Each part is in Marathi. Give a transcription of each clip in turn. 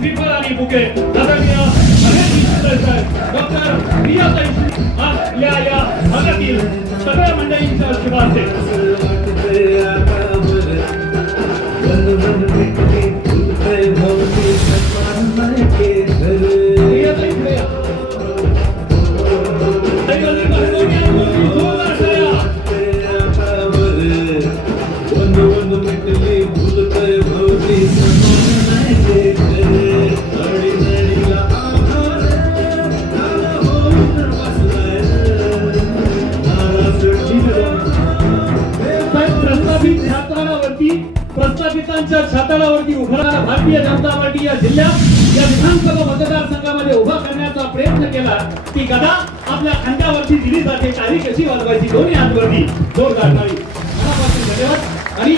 श्रीफळ आणि बुके आदरणीय डॉक्टर प्रियाताई या भागातील सगळ्या मंडळींच्या आशीर्वाद प्रस्थापितांच्या छाताडावरती उभारणारा भारतीय जनता पार्टी या जिल्ह्यात या विधानसभा मतदारसंघामध्ये उभा करण्याचा प्रयत्न केला ती गदा आपल्या खांद्यावरती दिली जाते. टाळी कशी वाजवायची दोन्ही हातवरती जोरदार टाळी. मनापासून धन्यवाद. आणि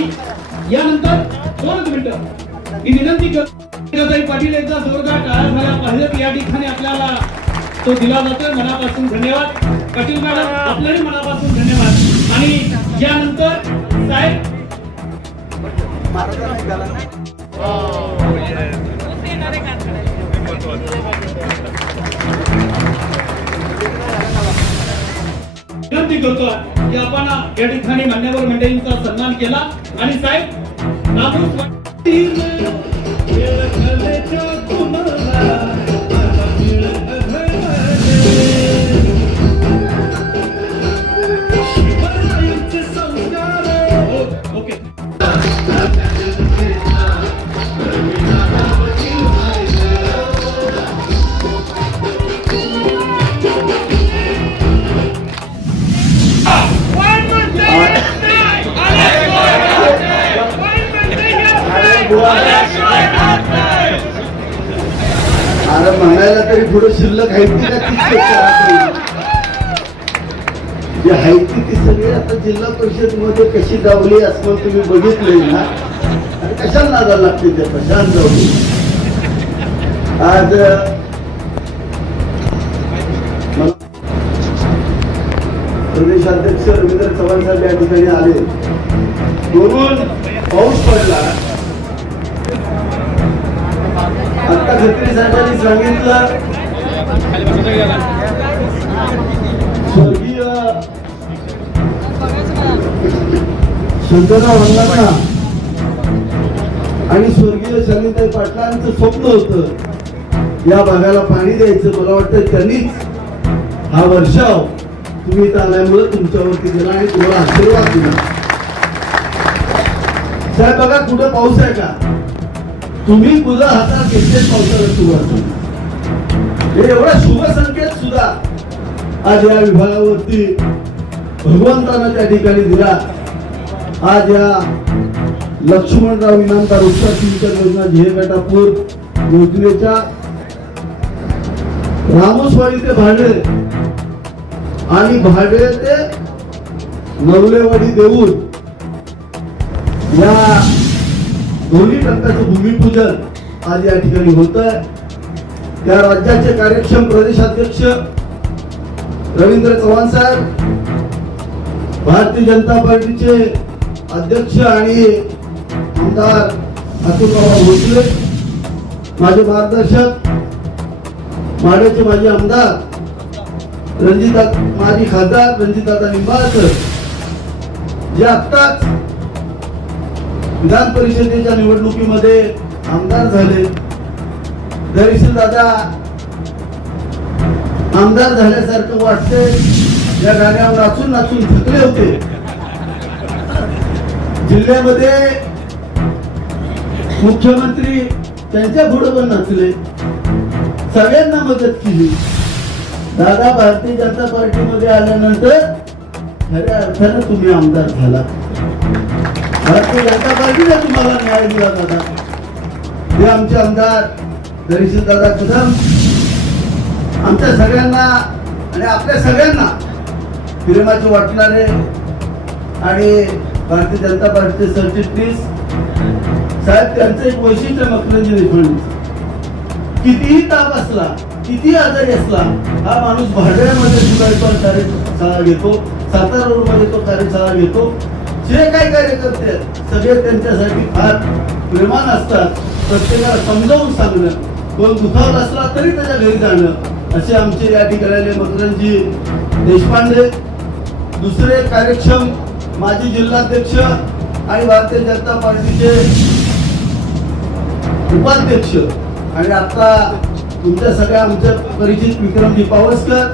यानंतर 2 मिनिटं मी विनंती करतो पाटील यांचा जोरदार टाळ्या झाल्या पाहिजे या ठिकाणी आपल्याला तो दिला जातो. मनापासून धन्यवाद पाटील मॅडम, आपल्याही मनापासून धन्यवाद. आणि यानंतर साहेब विनंती करतो की आपण या ठिकाणी मान्यवर मंडळींचा सन्मान केला. आणि साहेब अरे म्हणायला तरी थोडं शिल्लक आहे ती सगळी आता जिल्हा परिषद मध्ये कशी दावली असं तुम्ही बघितले ना. आणि कशाला नादाला लागते त्या शांत दावली. आज प्रदेशाध्यक्ष रवींद्र चव्हाण साहेब या ठिकाणी आले. दोन पाऊस पडला. आता खत्री साहेबांनी सांगितलं स्वर्गीय शंकरराव अण्णांना आणि स्वर्गीय शालिनीताई पाटलांचं स्वप्न होतं या भागाला पाणी द्यायचं. मला वाटतं त्यांनीच हा वर्षाव तुम्ही इथं आल्यामुळे तुमच्यावरती दिला आणि तुम्हाला आशीर्वाद दिला. साहेब बघा कुठं पाऊस आहे का? तुम्ही तुझा हातात घेतले पावसाला सुरुवात. हे एवढा शुभ संकेत सुद्धा आज या विभागावरती भगवंतानं त्या ठिकाणी दिला. आज या लक्ष्मणराव इनामदार उपसा सिंचन योजना झेहगटापूर योजनेच्या रामोसवाडी ते भाडे आणि भाडे ते नवलेवाडी देऊन या दोन्ही टप्प्याचं भूमिपूजन आज या ठिकाणी होत आहे. त्या राज्याचे कार्यक्षम प्रदेशाध्यक्ष रवींद्र चव्हाण साहेब, भारतीय जनता पार्टीचे अध्यक्ष आणि आमदार अतुलराव भोसले, माझे मार्गदर्शक माढ्याचे माजी आमदार रणजिता, माजी खासदार रणजितदादा निंबाळकर जे आत्ताच विधान परिषदेच्या निवडणुकीमध्ये आमदार झाले. दरीशील दादा आमदार झाल्यासारखं वाटते. या गाण्यावर नाचून नाचून थकले होते. जिल्ह्यामध्ये मुख्यमंत्री त्यांच्या पुढे पण नाचले, सगळ्यांना मदत केली. दादा भारतीय जनता पार्टीमध्ये आल्यानंतर खऱ्या अर्थानं तुम्ही आमदार झाला. भारतीय जनता पार्टीने तुम्हाला न्याय दिला. दादा हे आमचे आमदार दरीशील दादा कदम आमच्या सगळ्यांना आणि आपल्या सगळ्यांना प्रेमाचे वाटणारे आणि भारतीय जनता पार्टीचे सरचिटणीस साहेब, त्यांचं एक वैशिष्ट्य मकरंजी फडणवीस, कितीही ताप असला, किती आजारी असला, हा माणूस भांडऱ्यामध्ये सुद्धा कार्यशाळा घेतो, सातारा रोड मध्ये तो कार्यशाळा घेतो. जे काही कार्यकर्ते सगळे त्यांच्यासाठी फार प्रेमान असतात. प्रत्येकाला समजावून सांगणं कोण दुखावला असला तरी त्याच्या घरी जाणं असे आमचे या ठिकाणी मकरंदजी देशपांडे, दुसरे कार्यक्षम माजी जिल्हाध्यक्ष आणि भारतीय जनता पार्टीचे उपाध्यक्ष आणि आता तुमच्या सगळ्या आमच्या परिचित विक्रमजी पावसकर,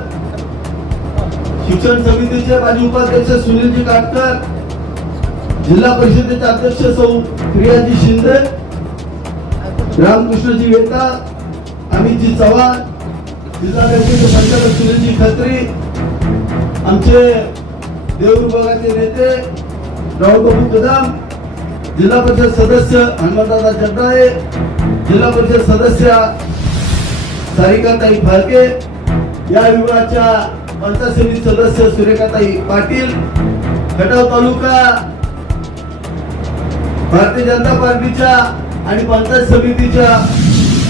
शिक्षण समितीचे माजी उपाध्यक्ष सुनीलजी काटकर, जिल्हा परिषदेचे अध्यक्ष सौ प्रियाजी शिंदे, रामकृष्णजी वेता, अमितजी चव्हाण, जिल्हा बँकेचे संचालक सुनीलजी खत्री, आमचे देव विभागाचे नेते राहुलबाबू कदम, जिल्हा परिषद सदस्य हनुमंतदादा जगदाळे, जिल्हा परिषद सदस्य सारिकाताई फाळके, या विभागाच्या पंचायत समिती सदस्य सुरेखाताई पाटील, खटाव तालुका भारतीय जनता पार्टीच्या आणि पंचायत समितीच्या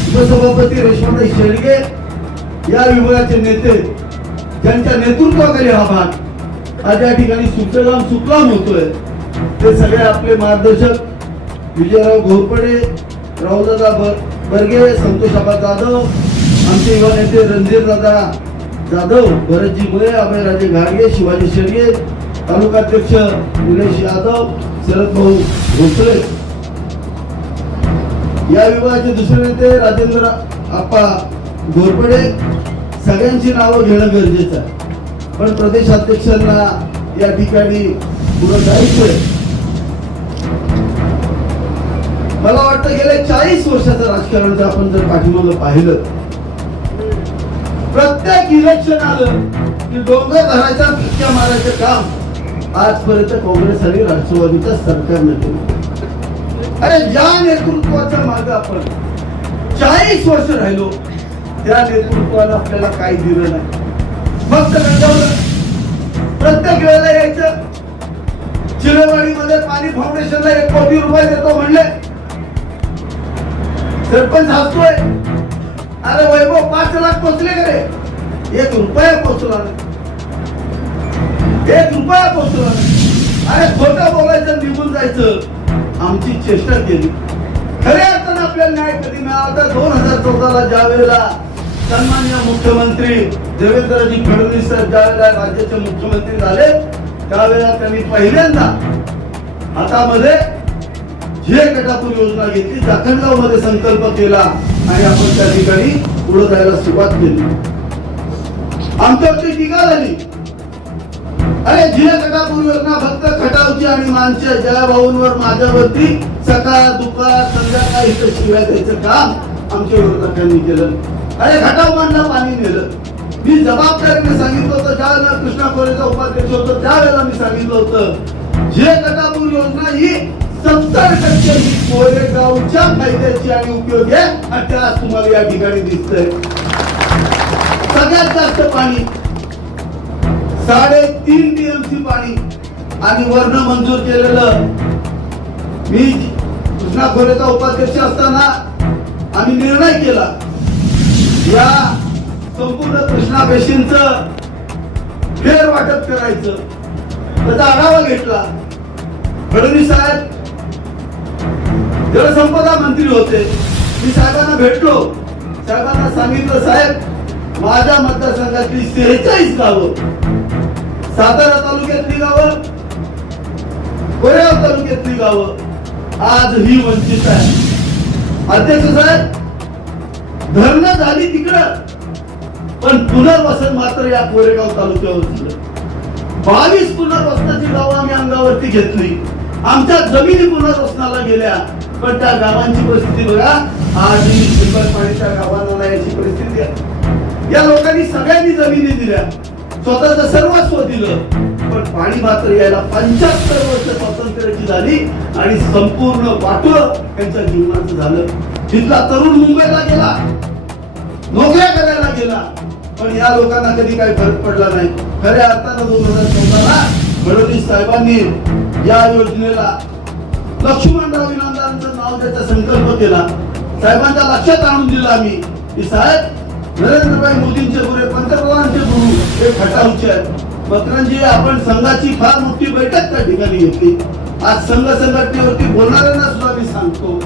उपसभापती रेश्माताई शेळगे, या विभागाचे नेते ज्यांच्या नेतृत्वाखाली हा भाग आज या ठिकाणी सुकलाम होतोय, ते सगळे आपले मार्गदर्शक विजयराव घोरपडे, राहुलदादा बर्गे, संतोषाबा जाधव, आमचे युवा नेते रणधीरदादा जाधव, भरतजी मुळे, अभयराजे घाडगे, शिवाजी शेळगे, तालुकाध्यक्ष निलेश यादव, शरद भाऊ भोसले, या विभागाचे दुसरे नेते राजेंद्र आप्पा घोरपडे. सगळ्यांची नावं घेणं गरजेचं आहे, पण प्रदेशाध्यक्षांना या ठिकाणी पुढे जायचंय. मला वाटतं गेल्या 40 वर्षाचं राजकारण जर आपण जर पाठीमागं पाहिलं, प्रत्येक इलेक्शन आलं की डोंगर धरायचा, धक्क्या मारायचं काम आजपर्यंत काँग्रेस आणि राष्ट्रवादीच्या सरकारने केलं. अरे ज्या नेतृत्वाच्या मागे आपण 40 वर्ष राहिलो, त्या नेतृत्वाला आपल्याला काही दिलं नाही. फक्त प्रत्येक वेळेला यायचं, चिरेवाडीमध्ये पाणी फाउंडेशनला 1 कोटी रुपये देतो म्हणले, सरपंच हसतोय. अरे वैभव 5 लाख पोचले का रे? 1 रुपया पोचला नाही, 1 रुपया पोचला नाही. अरे खोटं बोलायचं, निघून जायचं, आमची चेष्टा केली. खऱ्या अर्थानं आपल्याला न्याय कधी मिळाला? 2014ला ज्या वेळेला सन्माननीय मुख्यमंत्री देवेंद्रजी फडणवीस ज्या वेळेला राज्याचे मुख्यमंत्री झाले, त्यावेळेला त्यांनी पहिल्यांदा हातामध्ये जे गटापूर योजना घेतली, जाखणगाव मध्ये संकल्प केला आणि आपण त्या ठिकाणी पुढे जायला सुरुवात केली. आमच्यावरती टीका झाली, अरे जे गटापूर योजना फक्त खटावची आणि मानच्या जयाभाऊंवर माझ्यावरती सकाळ दुपार संध्याकाळ इथं शिव्या द्यायचं काम आमच्या विरोधकांनी केलं. अरे खटाव मानला पाणी नेलं. मी जबाबदारीने सांगितलं होतं, ज्या वेळेला कृष्णा खोरेचा उपाध्यक्ष होतो त्यावेळेला मी सांगितलं होतं, जे गटापूर योजना ही 70% ही कोरेगावच्या फायद्याची आणि उपयोगी आहे, आणि त्याच तुम्हाला या ठिकाणी दिसतंय. सगळ्यात जास्त पाणी 3.5 TMC पाणी आणि वर्ण मंजूर केलेलं. मी कृष्णा खोरेचा उपाध्यक्ष असताना आम्ही निर्णय केला, या संपूर्ण कृष्णा बेसिनचं फेर वाटप करायचं. त्याचा आढावा घेतला. फडणवीस साहेब जलसंपदा मंत्री होते. मी साहेबांना भेटलो, साहेबांना सांगितलं, साहेब माझ्या मतदारसंघातली 46 गावं, सातारा तालुक्यातली गावं, कोरेगाव तालुक्यातली गावं आज ही वंचित आहे. अध्यक्ष साहेब, धरणं झाली तिकडं, पण पुनर्वसन मात्र या कोरेगाव तालुक्यावर झालं. 22 पुनर्वसनाची गावं आम्ही अंगावरती घेतली. आमच्या जमिनी पुनर्वसनाला गेल्या, पण त्या गावांची परिस्थिती बघा, आज पाणी त्या गावांना याची परिस्थिती आहे. या लोकांनी सगळ्यांनी जमिनी दिल्या, स्वतःच सर्वस्व दिलं, पण पाणी मात्र यायला 75 वर्ष स्वातंत्र्याची झाली आणि संपूर्ण वाटोळं त्यांच्या जीवनाचं झालं. तिथला तरुण मुंबईला गेला, नोकऱ्या करायला गेला, पण या लोकांना कधी काही फरक पडला नाही. खऱ्या अर्थानं 2014ला फडणवीस साहेबांनी या योजनेला लक्ष्मणराव इनामदारांचं नाव द्यायचा संकल्प केला. साहेबांच्या लक्षात आणून दिलं आम्ही की साहेब, नरेंद्रभाई मोदींचे गुरु, पंतप्रधानांचे गुरु हे खटावचे आहेत. मकरंदजी, आपण संघाची फार मोठी बैठक त्या ठिकाणी घेतली. आज संघ संघटनेवरती बोलणाऱ्यांना सुद्धा मी सांगतो,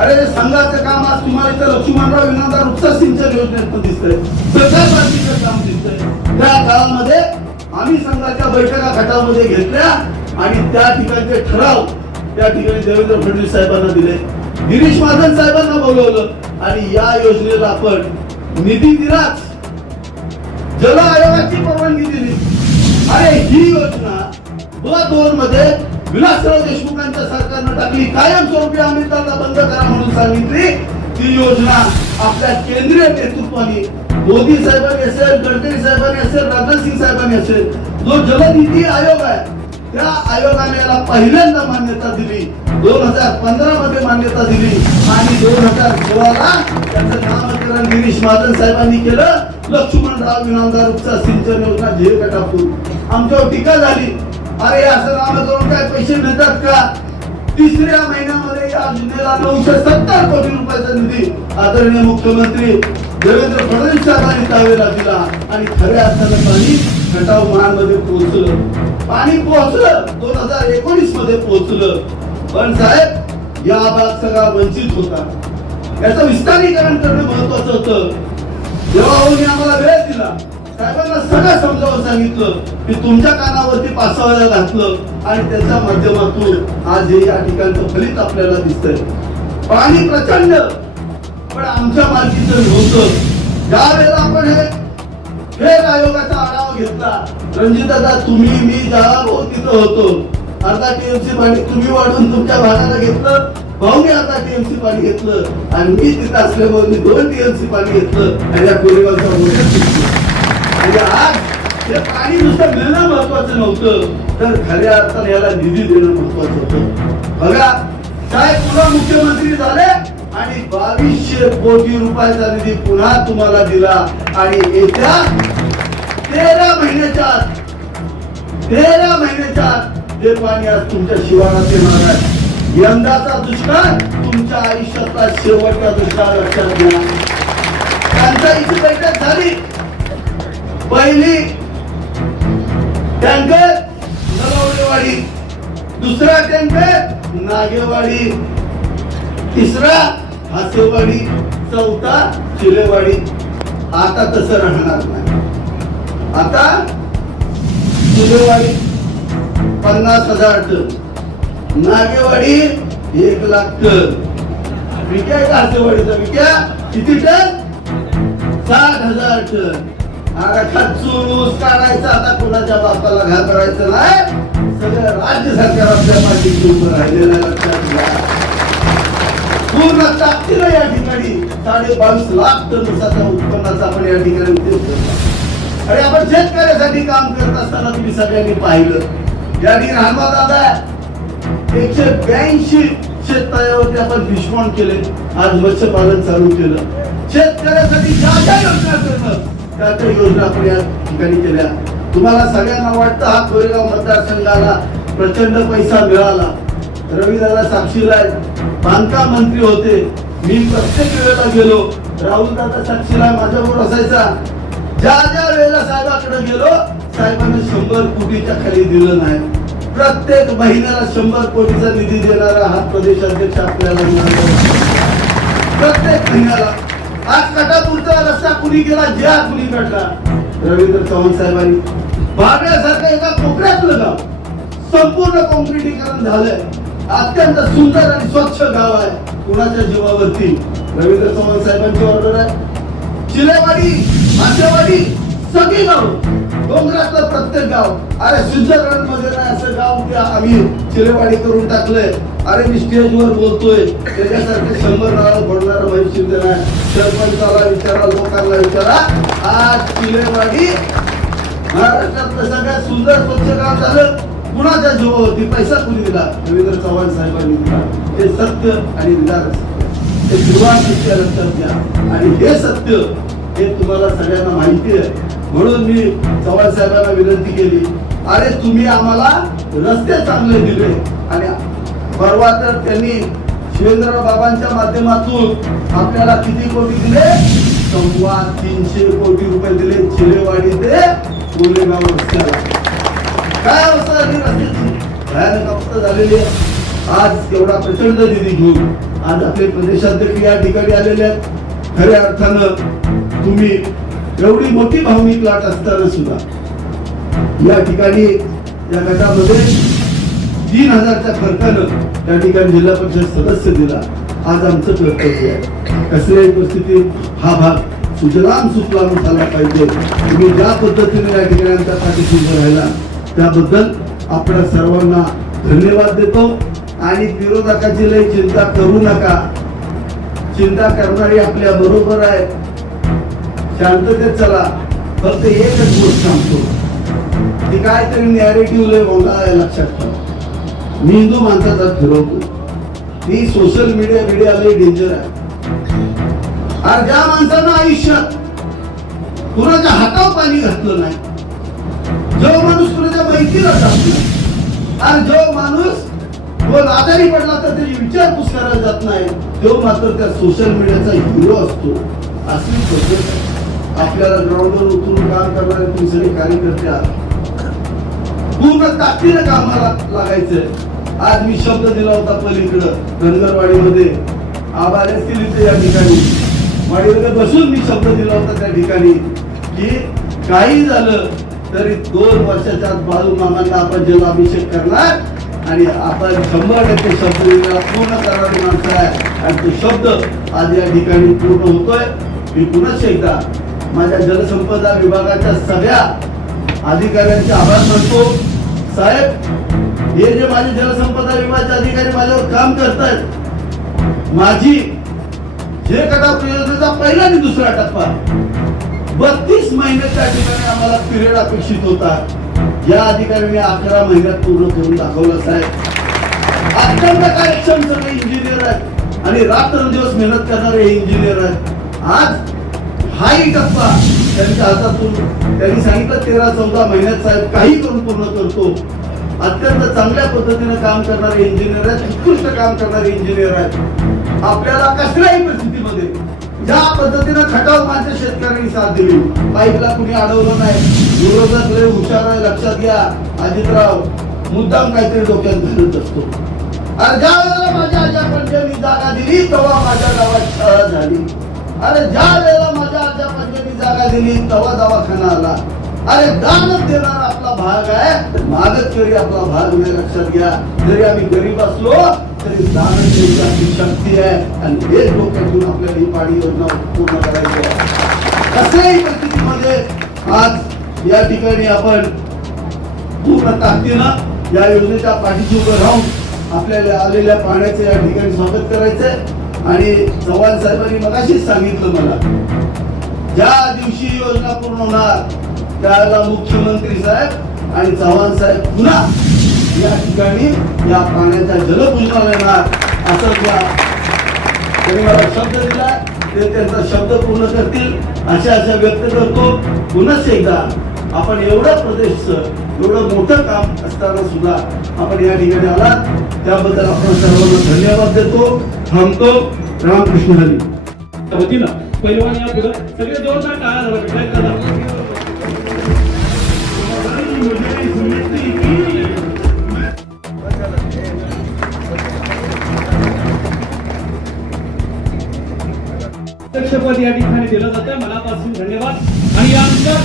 अरे संघाचं काम आज तुम्हाला इथं लक्ष्मणराव विनामदार उपसा सिंचन योजनेत दिसतंय, सगळ्या बाकीचं काम दिसतंय. त्या काळामध्ये आम्ही संघाच्या बैठका गटामध्ये घेतल्या आणि त्या ठिकाणचे ठराव त्या ठिकाणी देवेंद्र फडणवीस साहेबांना दिले, गिरीश महाजन साहेबांना बोलवलं आणि या योजनेला आपण निधी दिलाच, जल आयोगाची परवानगी दिली. अरे ही योजना ब2 मध्ये विलासराव देशमुखांच्या सरकारनं टाकली, कायमस्वरूपी अमितदादा बंद करा म्हणून सांगितली. ती योजना आपल्या केंद्रीय नेतृत्वाने मोदी साहेबांनी असेल, गडकरी साहेबांनी असेल, राजनाथ सिंग साहेबांनी असेल, जो जलनिधी आयोग आहे त्या आयोगाने याला पहिल्यांदा मान्यता दिली. 2015 मध्ये मान्यता दिली आणि 2016ला त्याचं नामकरण गिरीश महाजन साहेबांनी केलं, लक्ष्मणराव इनामदार उपसा सिंचन योजना झेल गटापूर. आमच्यावर टीका झाली, अरे असं नामकरण काय पैसे मिळतात का? तिसऱ्या महिन्यामध्ये या योजनेला 970 कोटी रुपयाचा निधी आदरणीय मुख्यमंत्री देवेंद्र फडणवीस साहेबांनी त्यावेळेला दिला आणि खऱ्या अर्थानं पाणी खटाव महाडमध्ये पोहोचलं. पाणी पोहोचलं 2019 मध्ये पोहोचलं. पण साहेब या भाग सगळा वंचित होता, याचं विस्तारीकरण करणं महत्वाचं होतं. जेव्हा आम्हाला वेळ दिला, साहेबांना सगळं समजावून सांगितलं की तुमच्या कानावरती 5 वेळा घातलं आणि त्याच्या माध्यमातून आज हे या ठिकाणचं फलित आपल्याला दिसतंय. पाणी प्रचंड, पण आमच्या मालकीचं नव्हतं. ज्या वेळेला आपण हे आयोगाचा आढावा घेतला, रणजितदादा तुम्ही मी जागा तिथं होतो, अर्धा टीएमसी पाणी तुम्ही वाढून तुमच्या भागाला घेतलं, भाऊने अर्धा टीएमसी पाणी घेतलं आणि मी तिथं असल्यामुळे 2 टीएमसी पाणी घेतलं आणि या कोरेगावच्या मोठ्या. आज हे पाणी नुसतं मिळणं महत्वाचं नव्हतं, तर खऱ्या अर्थाने याला निधी देणं महत्वाचं होतं. बघा साहेब पुन्हा मुख्यमंत्री झाले आणि 2200 कोटी रुपयाचा निधी पुन्हा तुम्हाला दिला आणि येत्या 13 महिन्याच्या हे पाणी आज तुमच्या शिवारात येणार आहे. यंदाचा दुष्काळ तुमच्या आयुष्यातला शेवटचा दुष्काळ लक्षात घ्या. टंचाईची बैठक झाली, पहिली टँकर नलवडेवाडी, दुसरा टँकर नागेवाडी, तिसरा हासेवाडी, चौथा चिलेवाडी. आता तसं राहणार नाही. आता चिलेवाडी 50,000 टन, नागेवाडी 1 लाख टन. विक्या का हासेवाडीचा विक्या किती टन? 60,000 टन. खर्चून ऊस काढायचा, आता कोणाच्या बापाला घाबरायचं नाही. सगळं राज्य सरकार आपल्या पाठीशी उभं राहिलेलं लक्षात घ्या. पूर्ण ताकदीनं या ठिकाणी 22.5 लाख टन ऊसाच्या उत्पन्नाचा आपण या ठिकाणी उद्योग करतो. आणि आपण शेतकऱ्यासाठी काम करत असताना तुम्ही सगळ्यांनी पाहिलं, या ठिकाणी हनुमानदादा 182 शेततळ्यावरती आपण फिशपॉन्ड केले, आज मत्स्यपालन चालू केलं. शेतकऱ्यासाठी ज्या ज्या योजना करणं त्या योजना आपण या ठिकाणी केल्या. तुम्हाला सगळ्यांना वाटतं हा कोरेगाव मतदारसंघाला प्रचंड पैसा मिळाला. रविदादा साक्षीला बांधकाम मंत्री होते, मी प्रत्येक वेळेला गेलो, राहुल दादा साक्षीला माझ्याबरोबर असायचा. ज्या ज्या वेळेला साहेबांकडे गेलो, साहेबांनी 100 कोटीच्या खाली दिलं नाही. प्रत्येक महिन्याला 100 कोटीचा निधी देणारा हा प्रदेशाध्यक्ष आपल्याला मिळाला. प्रत्येक महिन्याला आज कटापूरचा रस्ता कुणी केला, ज्या कुणी काढला, रवींद्र चव्हाण साहेबांनी. बागड्यासारखं एका कोपऱ्यातलं गाव संपूर्ण कॉन्क्रिटीकरण झालंय. अत्यंत सुंदर आणि स्वच्छ गाव आहे. कुणाच्या जीवावरती? रवींद्र चव्हाण साहेबांची ऑर्डर आहे. चिलेवाडी, मासेवाडी, सगळी गाव, डोंगरातलं प्रत्येक गाव. अरे स्वित्झर्लंड मध्ये नाही असं गाव आम्ही चिलेवाडी करून टाकलंय. अरे मी स्टेजवर बोलतोय, त्याच्यासारखे 100 नावं फोडणारा भाई शिंदे नाही. सरपंचाला विचारा, लोकांना विचारा. आज चिलेवाडी महाराष्ट्रातलं सगळ्यात सुंदर स्वच्छ गाव झालं. कुणाच्या जीवावरती? पैसा कुणी दिला? रवींद्र चव्हाण साहेबांनी दिला. हे सत्य आणि विधान हे सुरुवात लक्षात घ्या. आणि हे सत्य हे तुम्हाला सगळ्यांना माहिती आहे. म्हणून मी चव्हाण साहेबांना विनंती केली, अरे तुम्ही आम्हाला रस्ते चांगले दिले. आणि परवा तर त्यांनी शिवेंद्रराव बाबांच्या माध्यमातून आपल्याला किती कोटी दिले? 300 कोटी रुपये दिले चिलेवाडी ते कोरेगाव रस्त्याला. काय अवस्था झाली रस्त्याची? भयानक अवस्था झालेली आहे. आज एवढा प्रचंड निधी घेऊन आज आपले प्रदेशाध्यक्ष या ठिकाणी आलेले आहेत. खऱ्या अर्थानं तुम्ही एवढी मोठी भावनिक लाट असताना सुद्धा या ठिकाणी या गटामध्ये 3000च्या फरकानं या ठिकाणी जिल्हा परिषद सदस्य दिला. आज आमचं कर्तव्य आहे कसल्याही परिस्थितीत हा भाग सुजलाम सुफलाम झाला पाहिजे. तुम्ही ज्या पद्धतीने या ठिकाणी आमच्या पाठीशी उभं राहिला त्याबद्दल आपल्या सर्वांना धन्यवाद देतो. आणि विरोधकाची लई चिंता करू नका. चिंता करणारी आपल्या बरोबर आहे. शांततेत चला. फक्त एकच गोष्ट सांगतो की काहीतरी नॅरेटिव्ह लय बोलला आहे लक्षात ठेवा. मी हिंदू माणसाचा फिरवतो. ही सोशल मीडिया लय डेंजर आहे. आणि ज्या माणसानं आयुष्यात कुणाच्या हातावर पाणी घातलं नाही, जो माणूस कुणाच्या माहितीला जात नाही, आणि जो माणूस कोण आजारी पडला तर त्याची विचारपूस करायला जात नाही, तो मात्र त्या सोशल मीडियाचा हिरो असतो. असली पद्धत आपल्याला ग्राउंडवर उतरून काम करणारे तुम्ही सगळे कार्यकर्ते आहात. पूर्ण ताकदीने कामाला लागायचंय. आज मी शब्द दिला होता पलीकडं धनगरवाडीमध्ये आभार असतील इथे या ठिकाणी वाडीमध्ये बसून मी शब्द दिला होता त्या ठिकाणी की काही झालं तरी 2 वर्षाच्या आत बाळू मामांना आपण जलाभिषेक करणार आणि आपण 100% शब्द दिलेला पूर्ण करणारी माणसं आहे. आणि तो शब्द आज या ठिकाणी पूर्ण होतोय. मी पुन्हा एकदा माझ्या जलसंपदा विभागाच्या सगळ्या अधिकाऱ्यांचे आभार मानतो. साहेब, हे जे माझे जलसंपदा विभागाचे अधिकारी माझ्यावर काम करतायत, माझी जे कटाव योजनेचा पहिला आणि दुसरा टप्पा 32 महिने त्या ठिकाणी आम्हाला पिरियड अपेक्षित होता. या अधिकाऱ्यांनी 11 महिन्यात पूर्ण करून दाखवलं. साहेब, अत्यंत कार्यक्षम सगळे इंजिनियर आहेत आणि रात्रंदिवस मेहनत करणारे हे इंजिनियर आहेत. आज हाही टप्पा त्यांच्या हातातून त्यांनी सांगितलं 13-14 महिन्यात साहेब काही करून पूर्ण करतो. अत्यंत चांगल्या पद्धतीने काम करणारे इंजिनियर आहेत, उत्कृष्ट काम करणारे इंजिनियर आहेत. आपल्याला कसल्याही परिस्थितीमध्ये ज्या पद्धतीने खटाव माझ्या शेतकऱ्यांनी साथ दिली, पाईपला कुणी अडवलं नाही. विरोधक लय हुशार आहे, लक्षात घ्या. अजितराव मुद्दाम काहीतरी डोक्यात घालत असतो. अरे ज्या वेळेला माझ्या आजा पंजांनी जागा दिली तेव्हा माझ्या गावात शाळा झाली. अरे ज्या वेळेला माझ्या आजा पंजांनी जागा दिली तेव्हा दवाखाना आला. अरे दानच देणारा आपला भाग आहे, मागच तरी आपला भाग नाही. लक्षात घ्या. जरी आम्ही गरीब असलो तरी दानच देण्याची आपली शक्ती आहे. आणि हेच डोक्यात घेऊन आपल्याला ही पाणी योजना पूर्ण करायची आहे. कसल्याही परिस्थितीमध्ये आज या ठिकाणी आपण पूर्ण ताकदीनं या योजनेच्या पाठीशी उभं राहून आपल्याला आलेल्या पाण्याचे या ठिकाणी स्वागत करायचंय. आणि चव्हाण साहेबांनी मगाशीच सांगितलं मला, ज्या दिवशी योजना पूर्ण होणार त्यावेळेला मुख्यमंत्री साहेब आणि चव्हाण साहेब पुन्हा या ठिकाणी या पाण्याच्या जलपूजनाला येणार असं त्यांनी मला शब्द दिला. ते त्यांचा शब्द पूर्ण करतील अशा व्यक्त करतो. पुन्हा एकदा आपण एवढं प्रदेशचं एवढं मोठं काम असताना सुद्धा आपण या ठिकाणी आलात त्याबद्दल आपण सर्वांना धन्यवाद देतो. थांबतो. रामकृष्ण हरी. वतीनं पहिलवान या पुढे सगळे जोरदार टाळ्या झाला. अध्यक्षपद या ठिकाणी दिलं जातं. मनापासून धन्यवाद. आणि यानंतर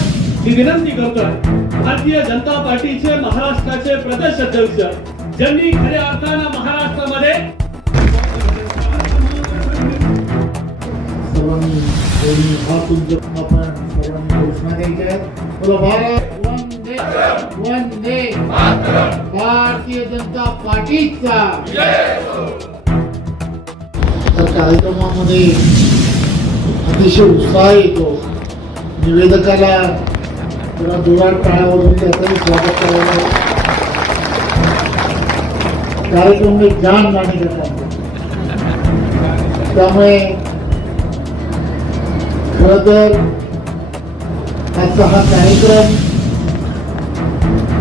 मी विनंती करतोय भारतीय जनता पार्टीचे महाराष्ट्राचे प्रदेश अध्यक्ष ज्यांनी खऱ्या अर्थानं महाराष्ट्रामध्ये सर्वांनी घोषणा द्यायची आहे. बोला भारत वंदे वंदे भारतीय जनता पार्टीचा. तर कार्यक्रमामध्ये अतिशय उत्साह येतो. निवेदकाला जरा जोरात टाळ्यावरून त्याचंही स्वागत करायला कार्यक्रम में जान लाने का काम. त्यामुळे खरं तर आजचा हा कार्यक्रम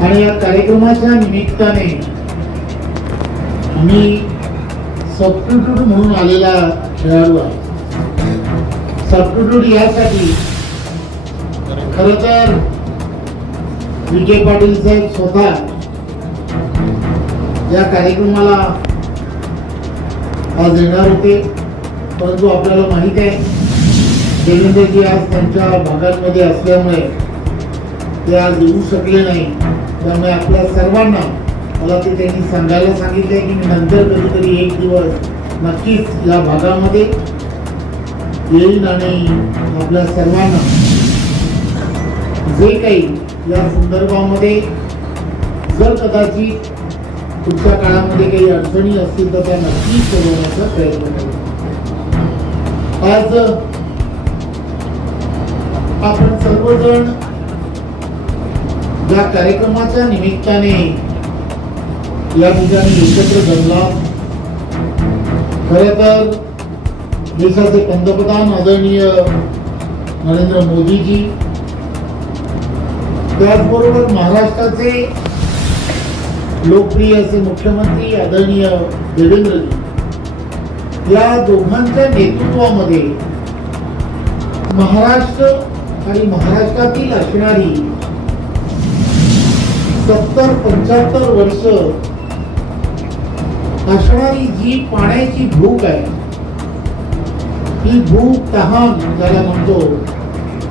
आणि या कार्यक्रमाच्या निमित्ताने मी सबस्टिट्यूट म्हणून आलेला खेळाडू आहे. सबस्टिट्यूट यासाठी खरं तर विजय पाटील साहेब स्वतः या कार्यक्रमाला आज येणार होते, परंतु आपल्याला माहित आहे देवेंद्रजी आज त्यांच्या भागांमध्ये असल्यामुळे ते आज येऊ शकले नाही. त्यामुळे आपल्या सर्वांना मला ते त्यांनी सांगायला सांगितले की मी नंतर कधीतरी एक दिवस नक्कीच या भागामध्ये येईन आणि आपल्या सर्वांना जे काही या संदर्भामध्ये जर कदाचित पुढच्या काळामध्ये काही अडचणी असतील तर त्या नक्की सोडवण्याचा प्रयत्न करू. आज आपण सर्वजण या कार्यक्रमाच्या निमित्ताने या ठिकाणी एकत्र जमला. खरं तर देशाचे पंतप्रधान आदरणीय नरेंद्र मोदीजी, त्याचबरोबर महाराष्ट्राचे लोकप्रिय असे मुख्यमंत्री आदरणीय देवेंद्रजी, या दोघांच्या नेतृत्वामध्ये महाराष्ट्र आणि महाराष्ट्रातील असणारी 70-75 वर्ष असणारी जी पाण्याची भूक आहे, ही भूक तहान ज्याला म्हणतो,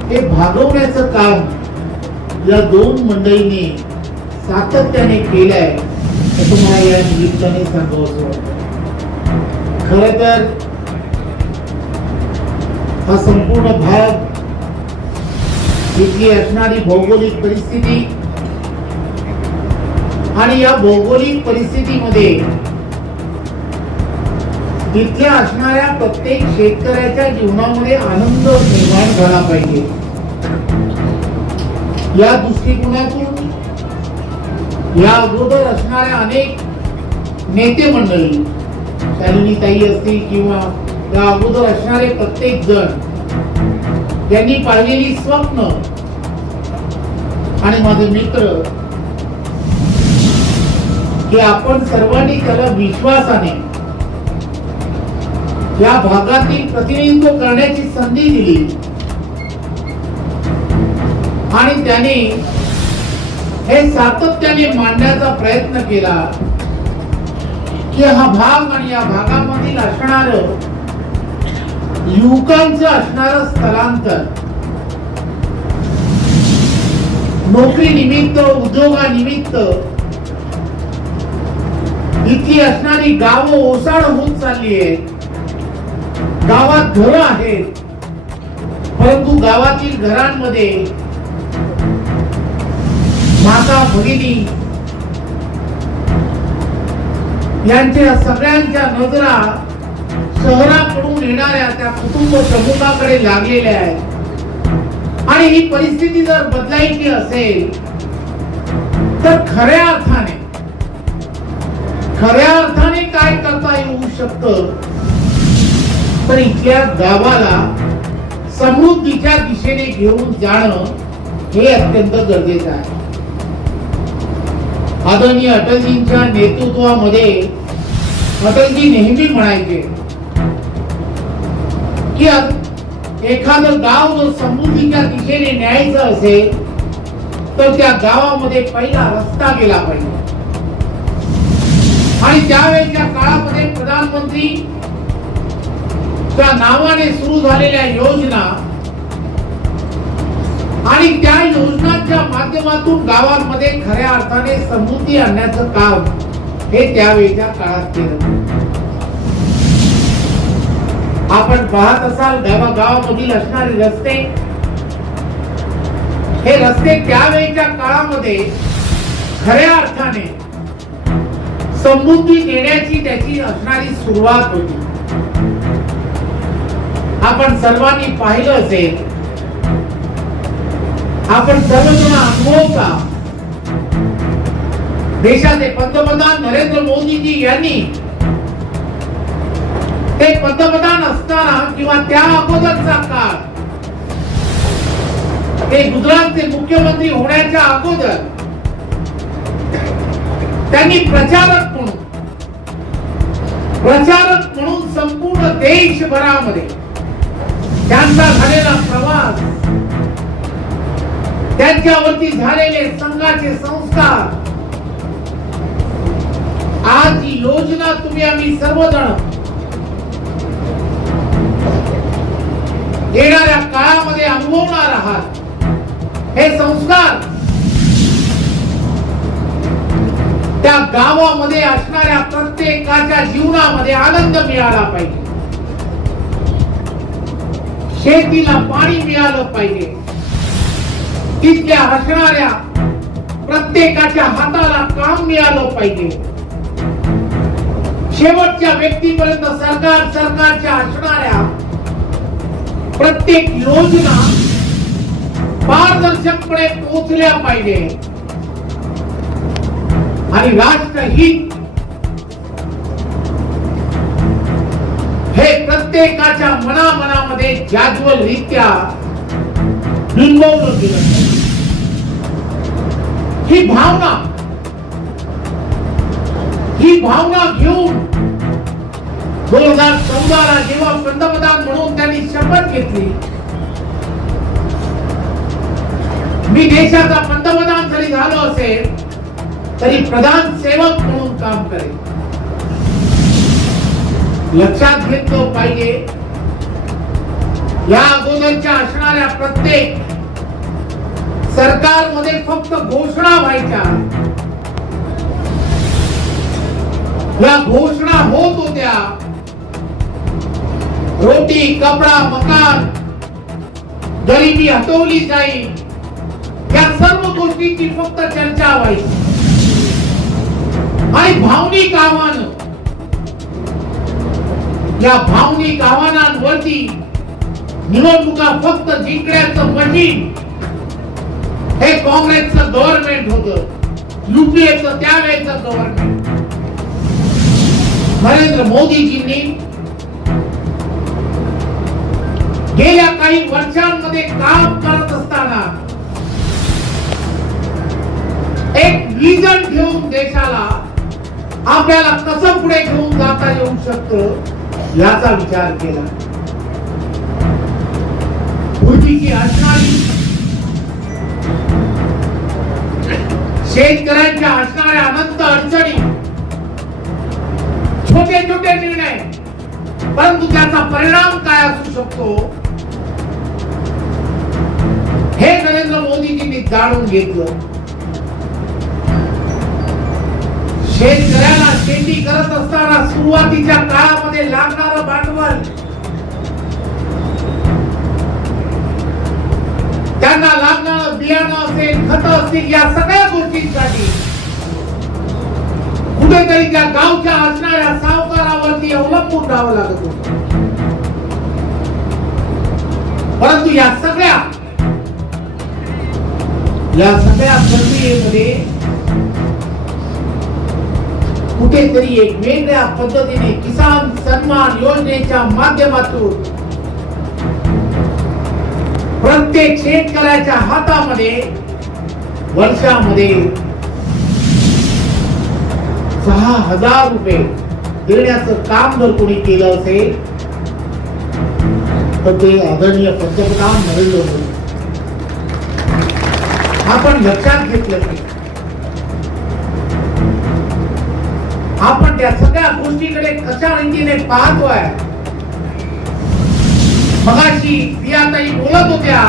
हे भागवण्याचं काम या दोन मंडळींनी सातत्याने केलंय असं मला या निमित्ताने सांगावंसं वाटतं. खरं तर हा संपूर्ण भाग, इथली असणारी भौगोलिक परिस्थिती आणि या भौगोलिक परिस्थितीमध्ये तिथल्या असणाऱ्या प्रत्येक शेतकऱ्याच्या जीवनामध्ये आनंद निर्माण झाला पाहिजे, या दृष्टिकोनातून या अगोदर असणाऱ्या अनेक नेते मंडळी, शालिनीताई असतील किंवा या अगोदर असणारे प्रत्येक जण यांनी पाहिलेली स्वप्न आणि माझे मित्र की आपण सर्वांनी त्याला विश्वासाने या भागातील प्रतिनिधित्व करण्याची संधी दिली आणि त्याने हे सातत्याने मांडण्याचा प्रयत्न केला की हा भाग आणि या भागामधील असणार युवकांचं असणारं स्थलांतर, नोकरी निमित्त, उद्योगानिमित्त इथली असणारी गावं ओसाड होत चालली आहेत. गावात घरं आहेत, परंतु गावातील घरांमध्ये माता भगिनी यांच्या सगळ्यांच्या नजरा शहराकडून येणाऱ्या त्या कुटुंब प्रमुखाकडे लागलेल्या आहेत. आणि ही परिस्थिती जर बदलायची असेल तर खऱ्या अर्थाने काय करता येऊ शकतं, तर इथल्या गावाला समृद्धीच्या दिशेने घेऊन जाणं हे अत्यंत गरजेचं आहे. आदरणीय अटलजींच्या नेतृत्वामध्ये अटलजी नेहमी म्हणायचे की एखादं गाव जर समृद्धीच्या दिशेने न्यायचं असेल तर त्या गावामध्ये पहिला रस्ता गेला पाहिजे. आणि त्यावेळेच्या काळामध्ये प्रधानमंत्री त्या नावाने सुरू झालेल्या योजना आणि त्या योजनांच्या माध्यमातून गावांमध्ये खऱ्या अर्थाने समृद्धी आणण्याचं काम हे त्यावेळेच्या काळात केलं. आपण पाहत असाल गावामधील असणारे रस्ते, हे रस्ते त्यावेळेच्या काळामध्ये खऱ्या अर्थाने समृद्धी देण्याची त्याची असणारी सुरुवात होती. आपण सर्वांनी पाहिलं असेल, आपण सर्वजण अनुभवता, देशाचे पंतप्रधान नरेंद्र मोदीजी यांनी ते पंतप्रधान असताना किंवा त्या अगोदरचा काळ, ते गुजरातचे मुख्यमंत्री होण्याच्या अगोदर त्यांनी प्रचारक म्हणून संपूर्ण देशभरामध्ये त्यांचा झालेला प्रवास, त्यांच्यावरती झालेले संघाचे संस्कार, आज ही योजना तुम्ही आम्ही सर्वजण येणाऱ्या काळामध्ये अनुभवणार आहात. हे संस्कार त्या गावामध्ये असणाऱ्या प्रत्येकाच्या जीवनामध्ये आनंद मिळाला पाहिजे, शेतीला पाणी मिळालं पाहिजे, तिथल्या असणाऱ्या प्रत्येकाच्या हाताला काम मिळालं पाहिजे, शेवटच्या व्यक्तीपर्यंत सरकारच्या असणाऱ्या प्रत्येक योजना पारदर्शकपणे पोहोचल्या पाहिजे आणि राष्ट्रहित हे प्रत्येकाच्या मनामध्ये जाज्वलरित्या बिंबवलं गेलं पाहिजे. ही भावना घेऊन 2014 जेव्हा पंतप्रधान म्हणून त्यांनी शपथ घेतली, मी देशाचा पंतप्रधान जरी झालो असेल तरी प्रधान सेवक म्हणून काम करेल. लक्षात घेतलं पाहिजे, या अगोदरच्या असणाऱ्या प्रत्येक सरकारमध्ये फक्त घोषणा व्हायच्या, या घोषणा होत होत्या, रोटी कपडा मकान, गरिबी हटवली जाईल, या सर्व गोष्टींची फक्त चर्चा व्हायची आणि भावनिक आव्हान, या भावनिक आव्हानांवरती निवडणुका फक्त जिंकण्याचं मशीन हे काँग्रेसचं गव्हर्नमेंट होतं, युपीएचं त्यावेळेचं गव्हर्नमेंट. नरेंद्र मोदीजींनी गेल्या काही वर्षांमध्ये काम करत असताना एक विजन घेऊन देशाला आपल्याला कसं पुढे घेऊन जाता येऊ शकतं याचा विचार केला. पूर्वीची असणारी शेतकऱ्यांच्या असणाऱ्या अनंत अडचणी, छोटे छोटे निर्णय, परंतु त्याचा परिणाम काय असू शकतो हे नरेंद्र मोदीजींनी जाणून घेतलं. शेतकऱ्याला शेती करत असताना सुरुवातीच्या काळामध्ये लागणारं भांडवल, त्यांना लागणारं बियाणं असेल, खत असतील, या सगळ्या गोष्टींसाठी कुठेतरी त्या गावच्या असणाऱ्या सावकारावरती अवलंबून राहावं लागत होतं. परंतु या सगळ्या प्रक्रियेमध्ये कुठेतरी एक वेगळ्या पद्धतीने किसान सन्मान योजनेच्या माध्यमातून प्रत्येक शेतकऱ्याच्या हातामध्ये वर्षामध्ये 6,000 रुपये देण्याचं काम जर कोणी केलं असेल तर ते आदरणीय पंतप्रधान नरेंद्र मोदी. आपण लक्षात घेतलं की आपण त्या सगळ्या गोष्टीकडे कशा रीतीने पाहतोय. मगाशी प्रियाताई बोलत होत्या,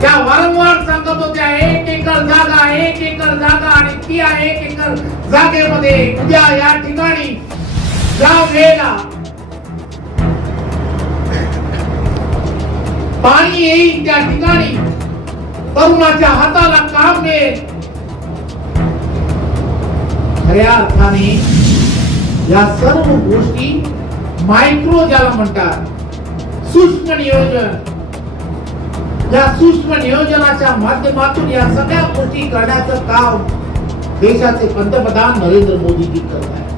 त्या वारंवार सांगत होत्या 1 एकर जागा, 1 एकर जागा, आणि त्या 1 एकर जागेमध्ये उद्या या ठिकाणी ज्या वेळेला पाणी येईल त्या ठिकाणी तरुणाच्या हाताला काम मिळेल. खऱ्या अर्थाने या सर्व गोष्टी मायक्रो ज्याला म्हणतात, सूक्ष्म नियोजन, या सूक्ष्म नियोजनाच्या माध्यमातून या सगळ्या गोष्टी करण्याचं काम देशाचे पंतप्रधान नरेंद्र मोदीजी करत आहेत.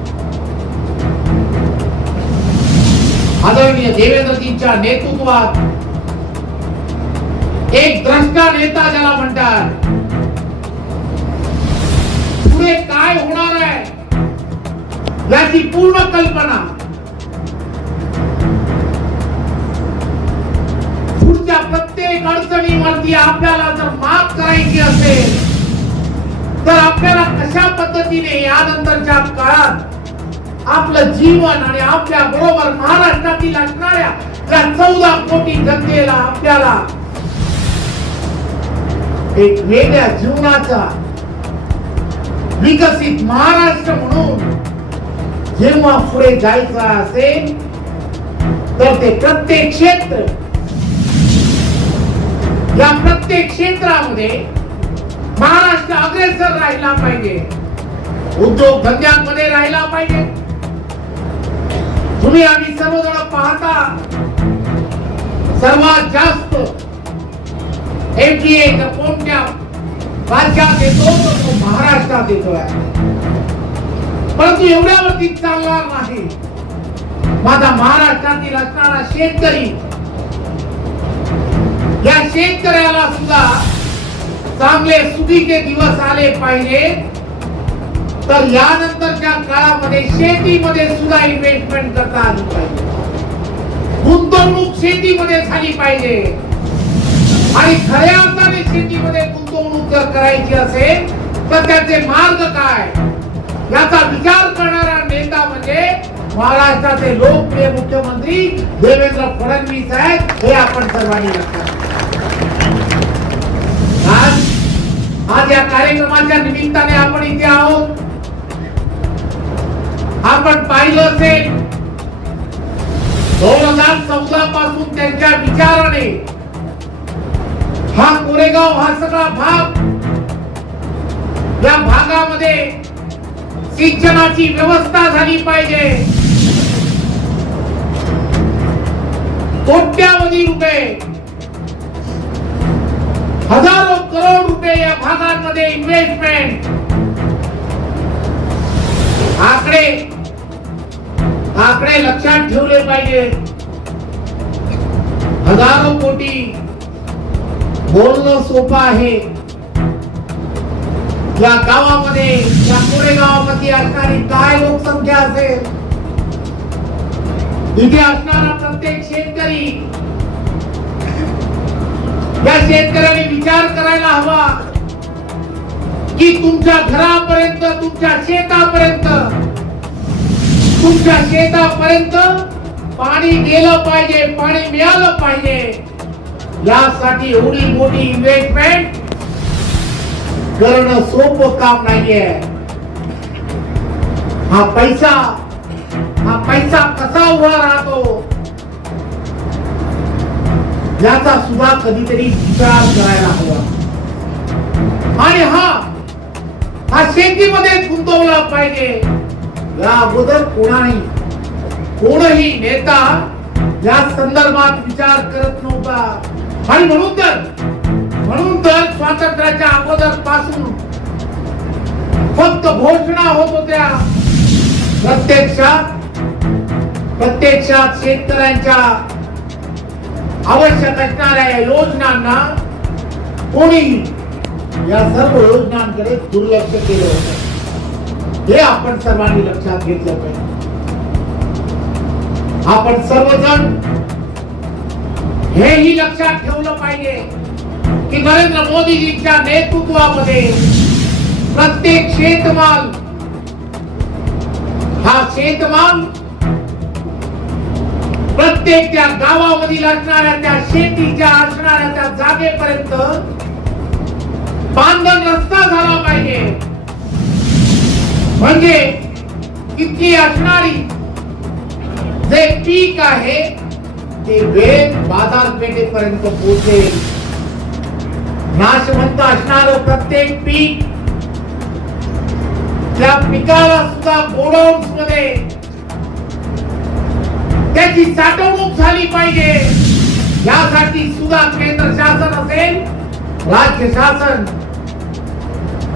आदरणीय देवेंद्रजींच्या नेतृत्वात एक द्रष्टा नेता ज्याला म्हणतात, पुढे काय होणार आहे याची पूर्ण कल्पना, पुढच्या प्रत्येक अडचणीवरती आपल्याला जर मात करायची असेल तर आपल्याला कशा पद्धतीने यानंतरच्या काळात आपलं जीवन आणि आपल्या बरोबर महाराष्ट्रातील असणाऱ्या त्या 14 कोटी जनतेला आपल्याला एक वेगळ्या जीवनाचा विकसित महाराष्ट्र म्हणून जेव्हा पुढे जायचं असेल तर ते प्रत्येक क्षेत्र, या प्रत्येक क्षेत्रामध्ये महाराष्ट्र अग्रेसर राहिला पाहिजे, उद्योग धंद्यांमध्ये राहिला पाहिजे. तुम्ही आम्ही सर्वजण पाहता सर्वात जास्त एफडीए कोणत्या राज्यात येतो तर तो महाराष्ट्रात येतोय. परंतु एवढ्यावरती चालणार नाही. माझा महाराष्ट्रातील असणारा शेतकरी, या शेतकऱ्याला सुद्धा चांगले सुखीचे दिवस आले पाहिजे. तर यानंतरच्या काळामध्ये शेतीमध्ये सुद्धा इन्व्हेस्टमेंट करता आली पाहिजे, गुंतवणूक शेतीमध्ये झाली पाहिजे. आणि खऱ्या अर्थाने शेतीमध्ये गुंतवणूक जर करायची असेल तर त्याचे मार्ग काय याचा विचार करणारा नेता म्हणजे महाराष्ट्राचे लोकप्रिय मुख्यमंत्री देवेंद्र फडणवीस आहेत, हे आपण सर्वांनी लक्षात घ्या. आज या कार्यक्रमाच्या निमित्ताने आपण इथे आहोत. आपण पाहिलं असेल 2014 पासून त्यांच्या विचाराने हा कोरेगाव हा सगळा भाग, या भागामध्ये सिंचनाची व्यवस्था झाली पाहिजे. कोट्यावधी रुपये, हजारो करोड रुपये या भागांमध्ये इन्व्हेस्टमेंट. आकडे लक्षात ठेवले पाहिजे. हजारो कोटी बोलणं सोपं आहे. या गावामध्ये, या कोरेगावामध्ये असणारी काय लोकसंख्या असेल, इथे असणारा प्रत्येक शेतकरी, या शेतकऱ्याने विचार करायला हवा की तुमच्या घरापर्यंत, तुमच्या शेतापर्यंत पाणी गेलं पाहिजे, पाणी मिळालं पाहिजे. यासाठी एवढी मोठी इन्व्हेस्टमेंट करणं सोपं काम नाहीये. हा पैसा कसा उभा राहतो याचा सुद्धा कधीतरी विचार करायला हवा. आणि हा शेतीमध्ये गुंतवला पाहिजे. या अगोदर कोणही नेता या संदर्भात विचार करत नव्हता. आणि म्हणून तर स्वातंत्र्याच्या अगोदर पासून फक्त घोषणा होत होत्या. प्रत्यक्षात शेतकऱ्यांच्या आवश्यक असणाऱ्या या योजनांना कोणीही, या सर्व योजनांकडे दुर्लक्ष केलं होतं. हे आपण सर्वांनी लक्षात घेतलं पाहिजे. आपण सर्वजण हेही लक्षात ठेवलं पाहिजे की नरेंद्र मोदीजींच्या नेतृत्वामध्ये प्रत्येक शेतमाल प्रत्येक त्या गावामधील असणाऱ्या, त्या शेतीच्या असणाऱ्या त्या जागेपर्यंत बांधण रस्ता झाला पाहिजे. म्हणजे इतकी असणारी जे पीक आहे ते वेळ बाजारपेठेपर्यंत पोहोचेल. नाशवंत असणारं प्रत्येक पीक, त्या पिकाला सुद्धा गोडाऊन्स मध्ये त्याची साठवणूक झाली पाहिजे. यासाठी सुद्धा केंद्र शासन असेल, राज्य शासन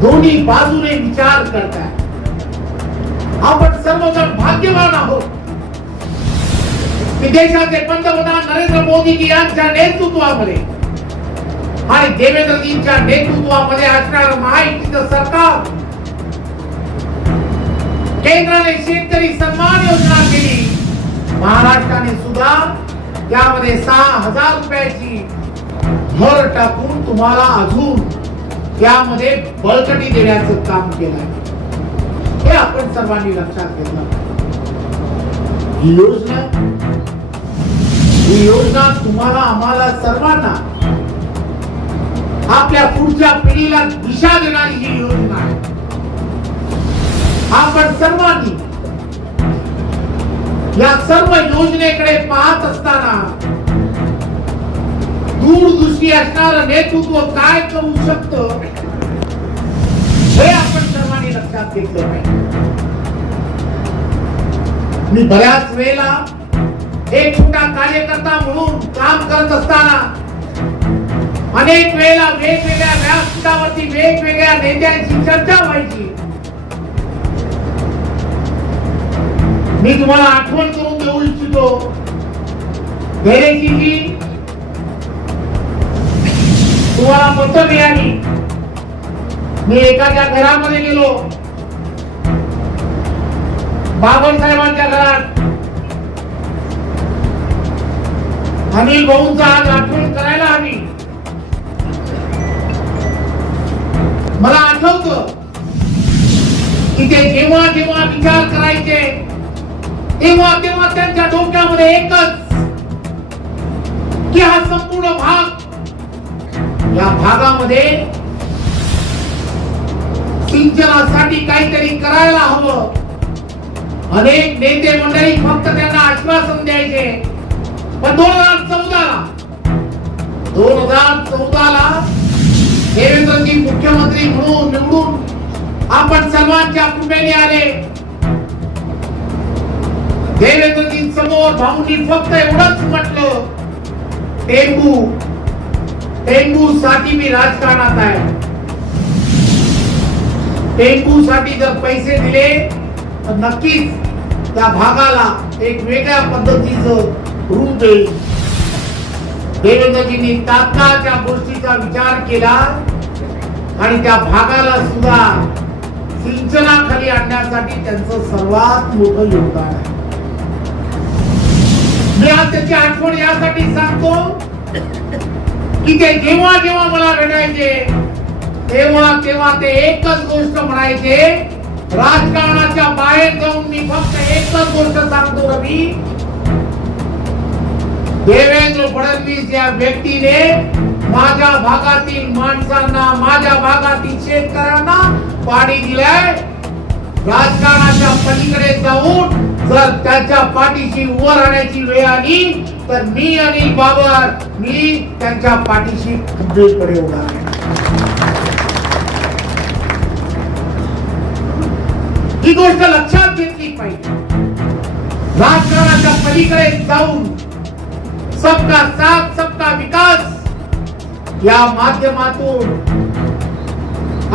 दोन्ही बाजूने विचार करतात. आपण सर्वजण भाग्यवान आहोत की देशाचे पंतप्रधान नरेंद्र मोदीजी यांच्या नेतृत्वामध्ये आणि देवेंद्रजींच्या नेतृत्वामध्ये असणारं महायुतीचं सरकार, केंद्राने शेतकरी सन्मान योजना केली, महाराष्ट्राने सुद्धा त्यामध्ये 6,000 रुपयाची भर टाकून तुम्हाला अजून त्यामध्ये बळकटी देण्याचं काम केलं. हे आपण सर्वांनी लक्षात घेतलं. ही योजना ही योजना तुम्हाला आम्हाला सर्वांना आपल्या पुढच्या पिढीला दिशा देणारी ही योजना आहे. आपण सर्वांनी या सर्व योजनेकडे पाहत असताना दूरदृष्टी असणारं नेतृत्व काय करू शकतं हे आपण सर्वांनी लक्षात घेतलं पाहिजे. मी बऱ्याच वेळेला एक छोटा कार्यकर्ता म्हणून काम करत असताना अनेक वेळेला वेगवेगळ्या व्यासपीठावरती वेगवेगळ्या नेत्यांची चर्चा व्हायची. मी तुम्हाला आठवण करून देऊ इच्छितो, धैर्यशीलजी तुम्हाला मतं मिळाली. मी एखाद्या घरामध्ये गेलो, बाबासाहेबांच्या घरात अनिल भाऊंचा आज आठवण करायला हवी. मला आठवतं की ते जेव्हा जेव्हा विचार करायचे तेव्हा तेव्हा त्यांच्या डोक्यामध्ये एकच की हा संपूर्ण भाग, या भागामध्ये सिंचनासाठी काहीतरी करायला हवं. अनेक नेते मंडळी फक्त त्यांना आश्वासन द्यायचे. पण 2014ला देवेंद्रजी मुख्यमंत्री म्हणून निवडून आपण सर्वांच्या कृपेने आले. देवेंद्रजी समोर भाऊंनी फक्त एवढंच म्हटलं, टेंबू साठी मी राजकारणात आहे. टेंबू साठी जर पैसे दिले तर नक्कीच त्या भागाला एक वेगळ्या पद्धतीचं रूप देईल. देवेंद्रजींनी तात्काळ त्या गोष्टीचा विचार केला आणि त्या भागाला सुद्धा सिंचनाखाली आणण्यासाठी त्यांचं सर्वात मोठं योगदान आहे. मी आज त्याची आठवण यासाठी सांगतो की ते जेव्हा जेव्हा मला भेटायचे तेव्हा तेव्हा ते एकच गोष्ट म्हणायचे, राजकारणाच्या बाहेर जाऊन मी फक्त एकच गोष्ट सांगतो रवी, देवेंद्र फडणवीस या व्यक्तीने माझ्या भागातील माणसांना, माझ्या भागातील शेतकऱ्यांना पाणी दिलंय. राजकारणाच्या पलीकडे जाऊन जर त्याच्या पाठीशी उभं राहण्याची वेळ आली तर मी आणि बाबर मी त्यांच्या पाठीशी खंबीरपणे उभा आहे. ही गोष्ट लक्षात घेतली पाहिजे. राजकारणाच्या पलीकडे जाऊन सबका साथ सबका विकास या माध्यमातून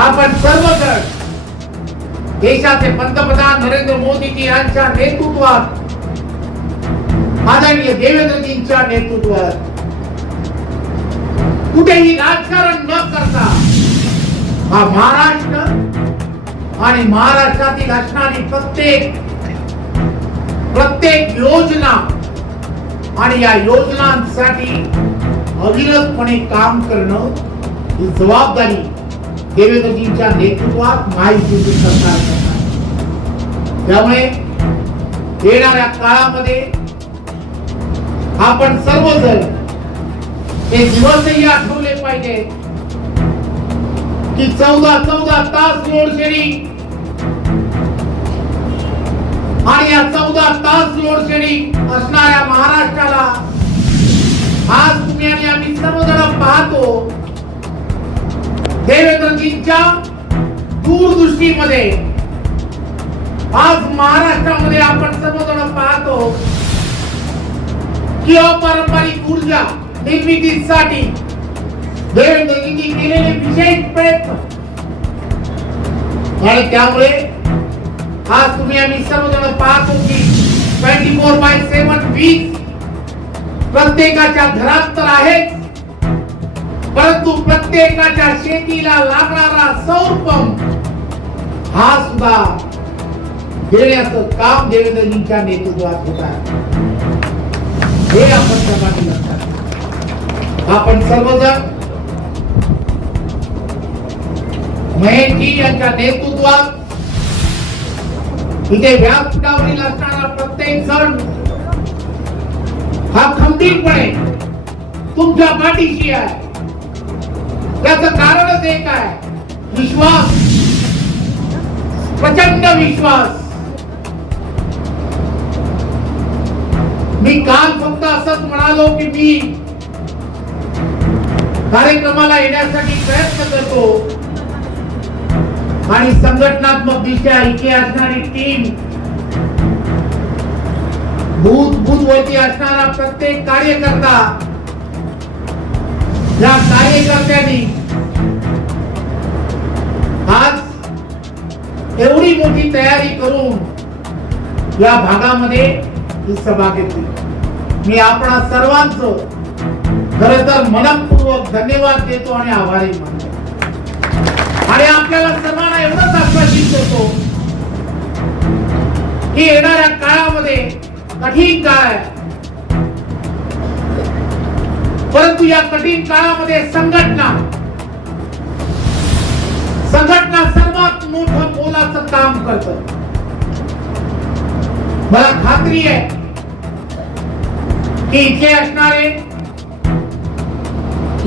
आपण सर्वजण देशाचे पंतप्रधान नरेंद्र मोदीजी यांच्या नेतृत्वात, आदरणीय देवेंद्रजींच्या नेतृत्वात कुठेही राजकारण न करता हा महाराष्ट्र आणि महाराष्ट्रातील असणारी प्रत्येक योजना आणि या योजनांसाठी अविरतपणे काम करणं ही जबाबदारी देवेंद्रजींच्या नेतृत्वात महायुतीचे सरकार करणार. त्यामुळे येणाऱ्या काळामध्ये आपण सर्वजण हे दिवसही आठवले पाहिजे की 14 तास लोडशेडिंग आणि या 14 तास लोडशेडिंग असणाऱ्या महाराष्ट्राला आज तुम्ही आणि आम्ही सर्वजण पाहतो. देवेंद्रजींच्या दूरदृष्टीमध्ये आज महाराष्ट्रामध्ये आपण सर्वजण पाहतो की अपारंपरिक ऊर्जा निर्मितीसाठी देवेंद्रजींनी केलेले विशेष प्रयत्न आणि त्यामुळे आज तुम्ही आम्ही सर्वजण पाहतो की 24/7 वीज प्रत्येकाच्या घरात तर आहेच, परंतु प्रत्येकाच्या शेतीला लागणारा सौर पंप हा सुद्धा देण्याचं काम देवेंद्रजींच्या नेतृत्वात होत आहे. हे आपण सर्वांनी लक्षात घ्या. आपण सर्वजण महेशजी यांच्या नेतृत्वात इथे व्यासपीठावरील असणारा प्रत्येक जण हा खंबीरपणे तुमच्या पाठीशी आहे. त्याचं कारणच एक आहे, विश्वास, प्रचंड विश्वास. मी काल फक्त असंच म्हणालो की मी कार्यक्रमाला येण्यासाठी प्रयत्न करतो आणि संघटनात्मक दृष्ट्या इथे असणारी टीम, बुधवरती असणारा प्रत्येक कार्यकर्ता, या कार्यकर्त्यांनी आज एवढी मोठी तयारी करून या भागामध्ये ही सभा घेतली. मी आपणा सर्वांचं खरं तर मनपूर्वक धन्यवाद देतो आणि आभारी मानतो. आणि आपल्याला सर्वांना एवढंच आश्वासित करतो की येणाऱ्या काळामध्ये कठीण काळ आहे, परंतु या कठीण काळामध्ये संघटना सर्वात मोठं मोलाचं काम करतं. मला खात्री आहे की इथे असणारे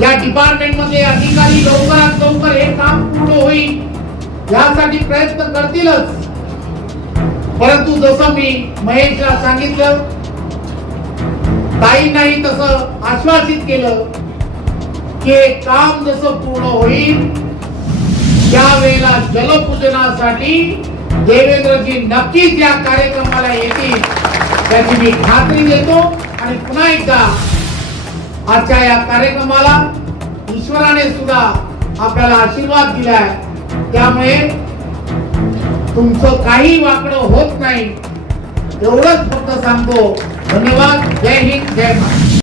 या डिपार्टमेंट मध्ये अधिकारी लवकरात लवकर हे काम पूर्ण होईल यासाठी प्रयत्न करतीलच. परंतु जसं मी महेशला सांगितलं, काही नाही तसं आश्वासित केलं की हे काम जसं पूर्ण होईल त्यावेळेला जलपूजनासाठी देवेंद्रजी नक्कीच या कार्यक्रमाला येतील त्याची मी खात्री देतो. आणि पुन्हा एकदा आजच्या या कार्यक्रमाला ईश्वराने सुद्धा आपल्याला आशीर्वाद दिलाय, त्यामुळे तुमचं काही वाकडं होत नाही एवढंच फक्त सांगतो. धन्यवाद. जय हिंद, जय महाराष्ट्र.